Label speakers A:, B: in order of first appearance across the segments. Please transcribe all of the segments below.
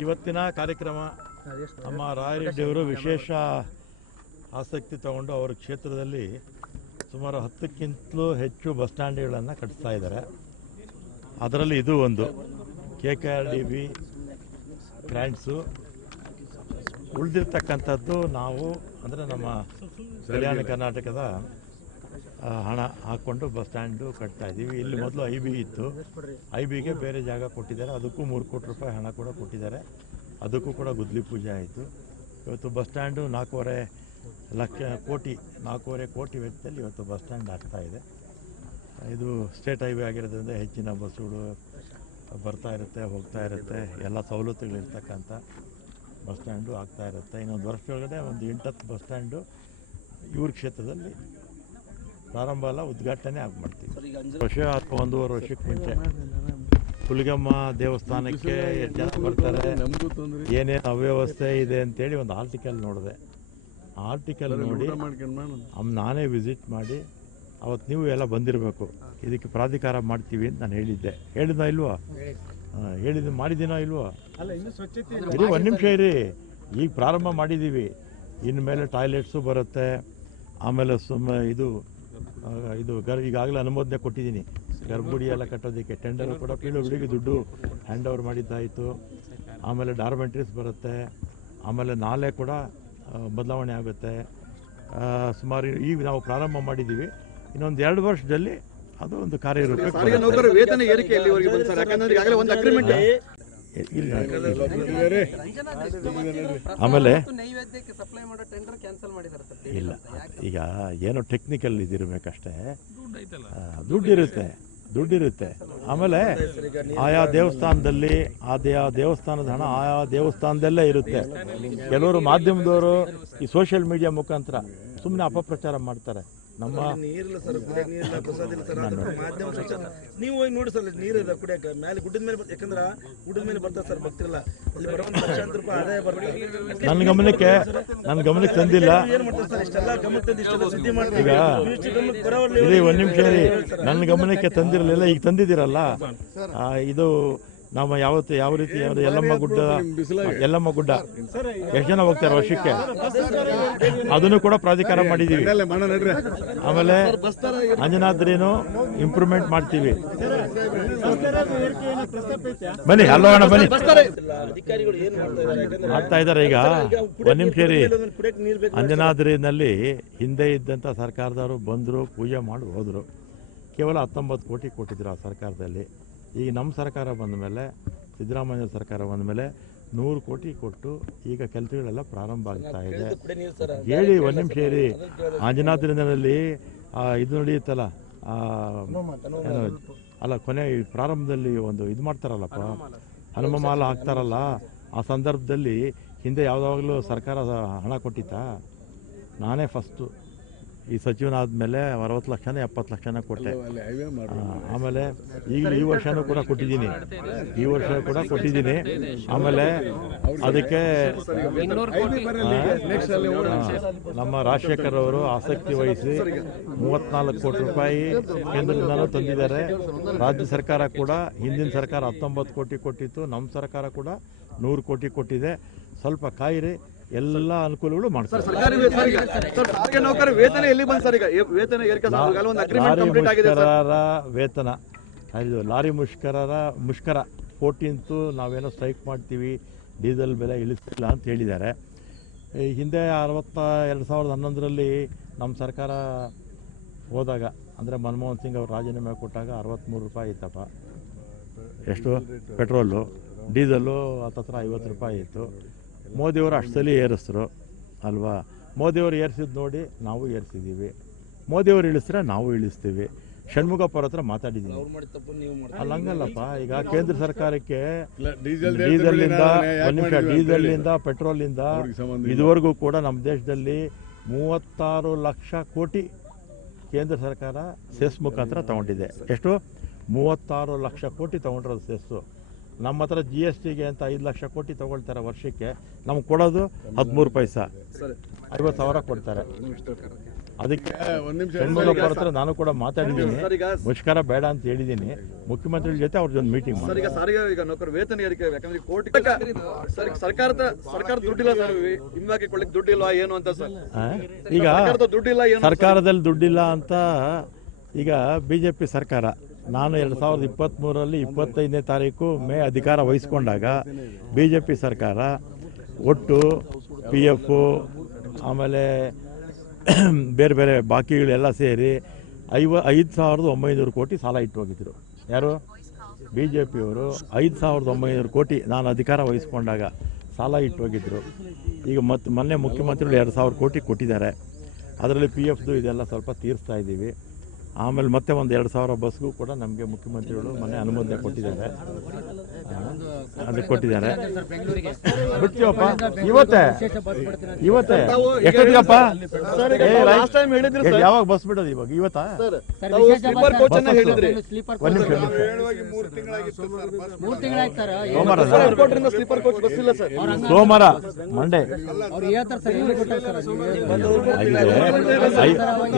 A: ಇವತ್ತಿನ ಕಾರ್ಯಕ್ರಮ ನಮ್ಮ ರಾಯರೆಡ್ಡಿಯವರು ವಿಶೇಷ ಆಸಕ್ತಿ ತಗೊಂಡು ಅವರ ಕ್ಷೇತ್ರದಲ್ಲಿ ಸುಮಾರು ಹತ್ತಕ್ಕಿಂತಲೂ ಹೆಚ್ಚು ಬಸ್ ಸ್ಟ್ಯಾಂಡ್ಗಳನ್ನು ಕಟ್ಟಿಸ್ತಾ ಇದ್ದಾರೆ. ಅದರಲ್ಲಿ ಇದು ಒಂದು. K K R D B grants ಉಳಿದಿರ್ತಕ್ಕಂಥದ್ದು ನಾವು ಅಂದರೆ ನಮ್ಮ ಕಲ್ಯಾಣ ಕರ್ನಾಟಕದ ಹಣ ಹಾಕ್ಕೊಂಡು ಬಸ್ ಸ್ಟ್ಯಾಂಡು ಕಟ್ತಾ ಇದ್ದೀವಿ. ಇಲ್ಲಿ ಮೊದಲು ಐ ಬಿ ಇತ್ತು. ಐ ಬಿಗೆ ಬೇರೆ ಜಾಗ ಕೊಟ್ಟಿದ್ದಾರೆ. ಅದಕ್ಕೂ ಮೂರು ಕೋಟಿ ರೂಪಾಯಿ ಹಣ ಕೂಡ ಕೊಟ್ಟಿದ್ದಾರೆ. ಅದಕ್ಕೂ ಕೂಡ ಗುದ್ಲಿ ಪೂಜೆ ಆಯಿತು. ಇವತ್ತು ಬಸ್ ಸ್ಟ್ಯಾಂಡು ನಾಲ್ಕೂವರೆ ಲಕ್ಷ, ಕೋಟಿ, ನಾಲ್ಕೂವರೆ ಕೋಟಿ ವೆಚ್ಚದಲ್ಲಿ ಇವತ್ತು ಬಸ್ ಸ್ಟ್ಯಾಂಡ್ ಆಗ್ತಾ ಇದೆ. ಇದು ಸ್ಟೇಟ್ ಹೈವೇ ಆಗಿರೋದ್ರಿಂದ ಹೆಚ್ಚಿನ ಬಸ್ಸುಗಳು ಬರ್ತಾ ಇರುತ್ತೆ ಹೋಗ್ತಾ ಇರುತ್ತೆ ಎಲ್ಲ ಸವಲತ್ತುಗಳಿರ್ತಕ್ಕಂಥ ಬಸ್ ಸ್ಟ್ಯಾಂಡು ಆಗ್ತಾ ಇರುತ್ತೆ. ಇನ್ನೊಂದು ವರ್ಷದೊಳಗಡೆ ಒಂದು ಎಂಟತ್ತು ಬಸ್ ಸ್ಟ್ಯಾಂಡು ಇವ್ರ ಕ್ಷೇತ್ರದಲ್ಲಿ ಪ್ರಾರಂಭ ಅಲ್ಲ ಉದ್ಘಾಟನೆ ಆಗಿ ಮಾಡ್ತೀವಿ ವರ್ಷ ಅಥವಾ ಒಂದೂವರೆ ವರ್ಷಕ್ಕೆ ಮುಂಚೆ ಹುಲಿಗಮ್ಮ ದೇವಸ್ಥಾನಕ್ಕೆ ಎಷ್ಟು ಜನ ಬರ್ತಾರೆ ಏನೇನು ಅವ್ಯವಸ್ಥೆ ಇದೆ ಅಂತೇಳಿ ಒಂದು ಆರ್ಟಿಕಲ್ ನೋಡಿದೆ. ಆರ್ಟಿಕಲ್ ನೋಡಿ ನಾನೇ. ವಿಸಿಟ್ ಮಾಡಿ ಅವತ್ತು ನೀವು ಎಲ್ಲ ಬಂದಿರಬೇಕು. ಇದಕ್ಕೆ ಪ್ರಾಧಿಕಾರ ಮಾಡ್ತೀವಿ ಅಂತ ನಾನು ಹೇಳಿದ್ದೆ. ಹೇಳಿದ ಇಲ್ವಾ? ಹೇಳಿದ ಹೇಳಿದ್ದು ಮಾಡಿದ್ದೀನೋ ಇಲ್ವಾ? ಇರಿ ಒಂದು ನಿಮಿಷ ಇರಿ. ಈಗ ಪ್ರಾರಂಭ ಮಾಡಿದ್ದೀವಿ ಇನ್ಮೇಲೆ ಟಾಯ್ಲೆಟ್ಸು ಬರುತ್ತೆ. ಆಮೇಲೆ ಸುಮ್ಮ ಇದು ಇದು ಗರ್ ಈಗಾಗಲೇ ಅನುಮೋದನೆ ಕೊಟ್ಟಿದ್ದೀನಿ. ಗರ್ಭಗುಡಿ ಎಲ್ಲ ಕಟ್ಟೋದಕ್ಕೆ ಟೆಂಡರ್ ಕೂಡ ಕೀಳುಗಳಿಗೆ ಬಿಡಿಗೆ ದುಡ್ಡು ಹ್ಯಾಂಡ್ ಓವರ್ ಮಾಡಿದ್ದಾಯಿತು. ಆಮೇಲೆ ಡಾರ್ಮೆಂಟ್ರೀಸ್ ಬರುತ್ತೆ. ಆಮೇಲೆ ನಾಲೆ ಕೂಡ ಬದಲಾವಣೆ ಆಗುತ್ತೆ. ಸುಮಾರು ಈಗ ನಾವು ಪ್ರಾರಂಭ ಮಾಡಿದ್ದೀವಿ ಇನ್ನೊಂದು ಎರಡು ವರ್ಷದಲ್ಲಿ ಅದು ಒಂದು ಬರುತ್ತೆ.
B: ವೇತನ
A: ಆಮೇಲೆ ಇಲ್ಲ ಈಗ ಏನೋ ಟೆಕ್ನಿಕಲ್ ಇದಿರಬೇಕಷ್ಟೇ. ದುಡ್ಡಿರುತ್ತೆ ದುಡ್ಡಿರುತ್ತೆ. ಆಮೇಲೆ ಆಯಾ ದೇವಸ್ಥಾನದಲ್ಲಿ ಆ ದೇವಸ್ಥಾನದ ಹಣ ಆಯಾ ದೇವಸ್ಥಾನದಲ್ಲೇ ಇರುತ್ತೆ. ಕೆಲವರು ಮಾಧ್ಯಮದವರು ಈ ಸೋಷಿಯಲ್ ಮೀಡಿಯಾ ಮುಖಾಂತರ ಸುಮ್ಮನೆ ಅಪಪ್ರಚಾರ ಮಾಡ್ತಾರೆ. ನಮ್ಮ
C: ನೀರಿಲ್ಲ ಸರ್ ಕುಡಿಯಕ್ ನೀರಿಲ್ಲ ಪ್ರಸಾದ ಇಲ್ಲ ಸರ್ ಅದು ಮಾಧ್ಯಮ ಸ್ವಚ್ಛ ನೀವು ಹೋಗಿ ನೋಡಿ ಸರ್ ನೀರಿದೆ ಇಲ್ಲ ಕುಡಿಯಕ ಮೇಲೆ ಗುಡ್ಡದ ಮೇಲೆ ಯಾಕಂದ್ರೆ ಯಾಕಂದ್ರ ಗುಡ್ಡದ ಮೇಲೆ ಬರ್ತಾರೆ ಸರ್ ಭಕ್ತಿರಲ್ಲ. ಅಲ್ಲಿ ಬರುವಂತ ಲಕ್ಷಾಂತರ ರೂಪಾಯಿ ಆದಾಯ ಬರ್ತದೆ.
A: ನನ್ನ ಗಮನಕ್ಕೆ ನನ್ನ ಗಮನಕ್ಕೆ ತಂದಿಲ್ಲ.
C: ಏನ್ ಮಾಡ್ತಾರೆ ಸರ್ ಇಷ್ಟೆಲ್ಲ ಗಮನ ತಂದು ಇಷ್ಟೆಲ್ಲ ಸುದ್ದಿ ಮಾಡ್ತೀವಿ ಬರೋವಲ್ಲಿ
A: ಒಂದು ನಿಮಿಷ ನನ್ನ ಗಮನಕ್ಕೆ ತಂದಿರಲಿಲ್ಲ ಈಗ ತಂದಿದ್ದೀರಲ್ಲ? ಆ, ಇದು ನಾವು ಯಾವತ್ತು ಯಾವ ರೀತಿ ಎಲ್ಲಮ್ಮ ಯಲ್ಲಮ್ಮ ಗುಡ್ಡ ಯಲ್ಲಮ್ಮ ಗುಡ್ಡ ಎಷ್ಟು ಜನ ಹೋಗ್ತಾರೆ ವರ್ಷಕ್ಕೆ ಅದನ್ನು ಕೂಡ ಪ್ರಾಧಿಕಾರ ಮಾಡಿದ್ದೀವಿ
B: ನಡ್ರಿ
A: ಆಮೇಲೆ ಅಂಜನಾದ್ರಿನೂ ಇಂಪ್ರೂವ್ಮೆಂಟ್ ಮಾಡ್ತೀವಿ ಬನ್ನಿ ಅಲ್ಲೋಣ ಬನ್ನಿ
C: ಅಧಿಕಾರಿಗಳು ಏನ್ ಮಾಡ್ತಾ ಇದ್ದಾರೆ
A: ಈಗ ಒಂದ್ ನಿಮಿಷ ಅಂಜನಾದ್ರಿನಲ್ಲಿ ಹಿಂದೆ ಇದ್ದಂಥ ಸರ್ಕಾರದವರು ಬಂದರು ಪೂಜೆ ಮಾಡಿ ಹೋದರು ಕೇವಲ ಹತ್ತೊಂಬತ್ತು ಕೋಟಿ ಕೊಟ್ಟಿದ್ರು ಆ ಸರ್ಕಾರದಲ್ಲಿ ಈಗ ನಮ್ಮ ಸರ್ಕಾರ ಬಂದ ಮೇಲೆ ಸಿದ್ದರಾಮಯ್ಯ ಸರ್ಕಾರ ಬಂದ ಮೇಲೆ ನೂರು ಕೋಟಿ ಕೊಟ್ಟು ಈಗ ಕೆಲಸಗಳೆಲ್ಲ ಪ್ರಾರಂಭ ಆಗ್ತಾ ಇದೆ. ಹೇಳಿ ಒಂದು ನಿಮಿಷ ಇರಿ. ಇದು ನಡೆಯುತ್ತಲ್ಲ ಅಲ್ಲ ಕೊನೆ ಈ ಪ್ರಾರಂಭದಲ್ಲಿ ಒಂದು ಇದು ಮಾಡ್ತಾರಲ್ಲಪ್ಪ? ಹನುಮ ಮಾಲ ಹಾಕ್ತಾರಲ್ಲ? ಆ ಸಂದರ್ಭದಲ್ಲಿ ಹಿಂದೆ ಯಾವುದಾವಾಗಲೂ ಸರ್ಕಾರ ಹಣ ಕೊಟ್ಟಿತ್ತಾ? ನಾನೇ ಫಸ್ಟು ಈ ಸಚಿವನಾದ್ಮೇಲೆ ಅರವತ್ತು ಲಕ್ಷನೇ ಎಪ್ಪತ್ತು ಲಕ್ಷನ ಕೊಟ್ಟೆ. ಆಮೇಲೆ ಈಗ ಈ ವರ್ಷನೂ ಕೂಡ ಕೊಟ್ಟಿದ್ದೀನಿ. ಈ ವರ್ಷ ಕೂಡ ಕೊಟ್ಟಿದ್ದೀನಿ. ಆಮೇಲೆ ಅದಕ್ಕೆ ನಮ್ಮ ರಾಜಶೇಖರ್ ಅವರು ಆಸಕ್ತಿ ವಹಿಸಿ ಮೂವತ್ನಾಲ್ಕು ಕೋಟಿ ರೂಪಾಯಿ ಕೇಂದ್ರದಿಂದಲೂ ತಂದಿದ್ದಾರೆ. ರಾಜ್ಯ ಸರ್ಕಾರ ಕೂಡ ಹಿಂದಿನ ಸರ್ಕಾರ ಹತ್ತೊಂಬತ್ತು ಕೋಟಿ ಕೊಟ್ಟಿತ್ತು. ನಮ್ಮ ಸರ್ಕಾರ ಕೂಡ ನೂರು ಕೋಟಿ ಕೊಟ್ಟಿದೆ. ಸ್ವಲ್ಪ ಕಾಯಿರಿ. ಎಲ್ಲ ಅನುಕೂಲಗಳು ಮಾಡ್ತಾರೆ
B: ಸರ್ಕಾರಿ ವೇ- ಸರ್, ಸರ್, ಸಾರಿಗೆ ವೇತನ ಎಲ್ಲಿ ಬಂತು ಸರ್ ಈಗ? ವೇತನ ಏರಿಕೆ ಸರ್ ಒಂದು ಅಗ್ರಿಮೆಂಟ್
A: ಲಾರಿ
B: ಕಂಪ್ಲೀಟ್ ಆಗಿದೆ ಸರ್.
A: ಮುಷ್ಕರರ ವೇತನ. ಇದು ಲಾರಿ ಮುಷ್ಕರರ ಮುಷ್ಕರ. ಫೋರ್ಟೀನ್ತು ನಾವೇನೋ ಸ್ಟ್ರೈಕ್ ಮಾಡ್ತೀವಿ ಡೀಸೆಲ್ ಬೆಲೆ ಇಳಿಸ್ತಿಲ್ಲ ಅಂತ ಹೇಳಿದ್ದಾರೆ. ಈ ಹಿಂದೆ ಅರವತ್ತ ಎರಡು ಸಾವಿರದ ಹನ್ನೊಂದರಲ್ಲಿ ನಮ್ಮ ಸರ್ಕಾರ ಹೋದಾಗ ಅಂದರೆ ಮನಮೋಹನ್ ಸಿಂಗ್ ಅವರು ರಾಜೀನಾಮೆ ಕೊಟ್ಟಾಗ ಅರವತ್ತ್ಮೂರು ರೂಪಾಯಿ ಇತ್ತಪ್ಪ. ಎಷ್ಟು? ಪೆಟ್ರೋಲು ಡೀಸೆಲ್ಲು ಹತ್ತತ್ರ ಐವತ್ತು ರೂಪಾಯಿ ಇತ್ತು. ಮೋದಿಯವರು ಅಷ್ಟಲ್ಲಿ ಏರಿಸ್ರು ಅಲ್ವಾ? ಮೋದಿಯವರು ಏರಿಸಿದ್ದು ನೋಡಿ ನಾವು ಏರಿಸಿದ್ದೀವಿ ಮೋದಿಯವರು ಇಳಿಸ್ರೆ ನಾವು ಇಳಿಸ್ತೀವಿ. ಷಣ್ಮುಖಪ್ಪರ ಹತ್ರ ಮಾತಾಡಿದ್ದೀನಿ
C: ಮಾಡ್ತಾರೆ.
A: ಅಲ್ಲ ಹಂಗಲ್ಲಪ್ಪ. ಈಗ ಕೇಂದ್ರ ಸರ್ಕಾರಕ್ಕೆ
B: ಡೀಸೆಲ್
A: ಡೀಸೆಲ್ನಿಂದ ಒಂದು ನಿಮಿಷ ಡೀಸೆಲ್ನಿಂದ ಪೆಟ್ರೋಲಿಂದ ಇದುವರೆಗೂ ಕೂಡ ನಮ್ಮ ದೇಶದಲ್ಲಿ ಮೂವತ್ತಾರು ಲಕ್ಷ ಕೋಟಿ ಕೇಂದ್ರ ಸರ್ಕಾರ ಸೆಸ್ ಮುಖಾಂತರ ತಗೊಂಡಿದೆ. ಎಷ್ಟು? ಮೂವತ್ತಾರು ಲಕ್ಷ ಕೋಟಿ ತಗೊಂಡಿರೋದು ಸೆಸ್ಸು. ನಮ್ಮ ಹತ್ರ ಜಿ ಎಸ್ ಟಿಗೆ ಅಂತ ಐದು ಲಕ್ಷ ಕೋಟಿ ತಗೊಳ್ತಾರೆ ವರ್ಷಕ್ಕೆ. ನಮ್ಗೆ ಕೊಡೋದು ಹದಿಮೂರು ಪೈಸಾ. ಐವತ್ತು ಸಾವಿರ ಕೊಡ್ತಾರೆ. ಅದಕ್ಕೆ ಷಣ್ಮುಖಪ್ಪ ಹತ್ರ ನಾನು ಕೂಡ ಮಾತಾಡಿದ್ದೀನಿ. ಮುಷ್ಕರ ಬೇಡ ಅಂತ ಹೇಳಿದ್ದೀನಿ. ಮುಖ್ಯಮಂತ್ರಿಗಳ ಜೊತೆ ಅವ್ರದ್ದೊಂದು ಮೀಟಿಂಗ್
B: ಸರ್
A: ಮಾಡಿ
B: ಈಗ ಸಾರಿಗೆ ಈಗ ನೌಕರ ವೇತನ ಏರಿಕೆ ಯಾಕಂದ್ರೆ ಕೋಟಿ ಸರ್ ಸರ್ಕಾರದ ಸರ್ಕಾರ ದುಡ್ಡಿಲ್ಲ ಸರ್ ಹಿಂಬಾಕಿ ಕೊಡ್ಲಿಕ್ಕೆ ದುಡ್ಡಿಲ್ವಾ ಏನು ಅಂತ ಸರ್?
A: ಈಗ
B: ದುಡ್ಡಿಲ್ಲ ಏನು
A: ಸರ್ಕಾರದಲ್ಲಿ ದುಡ್ಡಿಲ್ಲ ಅಂತ ಈಗ ಬಿಜೆಪಿ ಸರ್ಕಾರ ನಾನು ಎರಡು ಸಾವಿರದ ಇಪ್ಪತ್ತ್ಮೂರರಲ್ಲಿ ಇಪ್ಪತ್ತೈದನೇ ತಾರೀಕು ಮೇ ಅಧಿಕಾರ ವಹಿಸ್ಕೊಂಡಾಗ ಬಿ ಜೆ ಪಿ ಸರ್ಕಾರ ಒಟ್ಟು ಪಿ ಎಫು ಆಮೇಲೆ ಬೇರೆ ಬೇರೆ ಬಾಕಿಗಳೆಲ್ಲ ಸೇರಿ ಐವ, ಐದು ಸಾವಿರದ ಒಂಬೈನೂರು ಕೋಟಿ ಸಾಲ ಇಟ್ಟು ಹೋಗಿದ್ರು. ಯಾರು? ಬಿ ಜೆ ಪಿಯವರು ಐದು ಸಾವಿರದ ಒಂಬೈನೂರು ಕೋಟಿ ನಾನು ಅಧಿಕಾರ ವಹಿಸ್ಕೊಂಡಾಗ ಸಾಲ ಇಟ್ಟು ಹೋಗಿದ್ರು. ಈಗ ಮತ್ತೆ ಮೊನ್ನೆ ಮುಖ್ಯಮಂತ್ರಿಗಳು ಎರಡು ಸಾವಿರ ಕೋಟಿ ಕೊಟ್ಟಿದ್ದಾರೆ. ಅದರಲ್ಲಿ ಪಿ ಎಫ್ದು ಇದೆಲ್ಲ ಸ್ವಲ್ಪ ತೀರಿಸ್ತಾ ಇದ್ದೀವಿ. ಆಮೇಲೆ ಮತ್ತೆ ಒಂದು ಎರಡು ಸಾವಿರ ಬಸ್ಗೂ ಕೂಡ ನಮಗೆ ಮುಖ್ಯಮಂತ್ರಿಗಳು ಮನೆ ಅನುಮೋದನೆ ಕೊಟ್ಟಿದ್ದಾರೆ. ಅದಕ್ಕೆ ಕೊಟ್ಟಿದ್ದಾರೆ. ಬಿಡ್ತೀವಪ್ಪ? ಇವತ್ತೇ? ಇವತ್ತೇ? ಎಷ್ಟೊತ್ತಿಗಪ್ಪ ಏ, ರೈ-
B: ಲಾಸ್ಟ್ ಟೈಮ್ ಹೇಳಿದ್ರಿ ಸರ್.
A: ಯಾವಾಗ ಬಸ್ ಬಿಡೋದು ಇವಾಗ? ಇವತ್ತಾ? ಒಂದು ನಿಮಿಷ ಸೋಮವಾರ
B: ಮಂಡೆ ಏರ್ಪೋರ್ಟ್ರಿಂದ ಸ್ಲೀಪರ್ ಕೋಚ್ ಬಸ್ ಇಲ್ಲ ಸರ್.
A: ಸೋಮವಾರ ಮಂಡೇ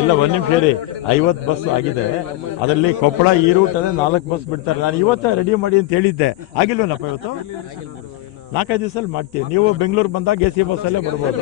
A: ಇಲ್ಲ ಒಂದು ನಿಮಿಷ ರೀ ಐವತ್ತು ಬಸ್ ಆಗಿದೆ. ಅದರಲ್ಲಿ ಕೊಪ್ಪಳ ಈ ರೂಟ್ ಅಂದ್ರೆ ನಾಲ್ಕು ಬಸ್ ಬಿಡ್ತಾರೆ. ನಾನು ಇವತ್ತ ರೆಡಿ ಮಾಡಿ ಅಂತ ಹೇಳಿದ್ದೆ. ಆಗಿಲ್ವೇನಪ್ಪ ಇವತ್ತು? ನಾಲ್ಕೈದು ದಿವಸದಲ್ಲಿ ಮಾಡ್ತೀವಿ. ನೀವು ಬೆಂಗಳೂರು ಬಂದಾಗ ಎ ಸಿ ಬಸ್ಸಲ್ಲೇ ಬರ್ಬೋದು.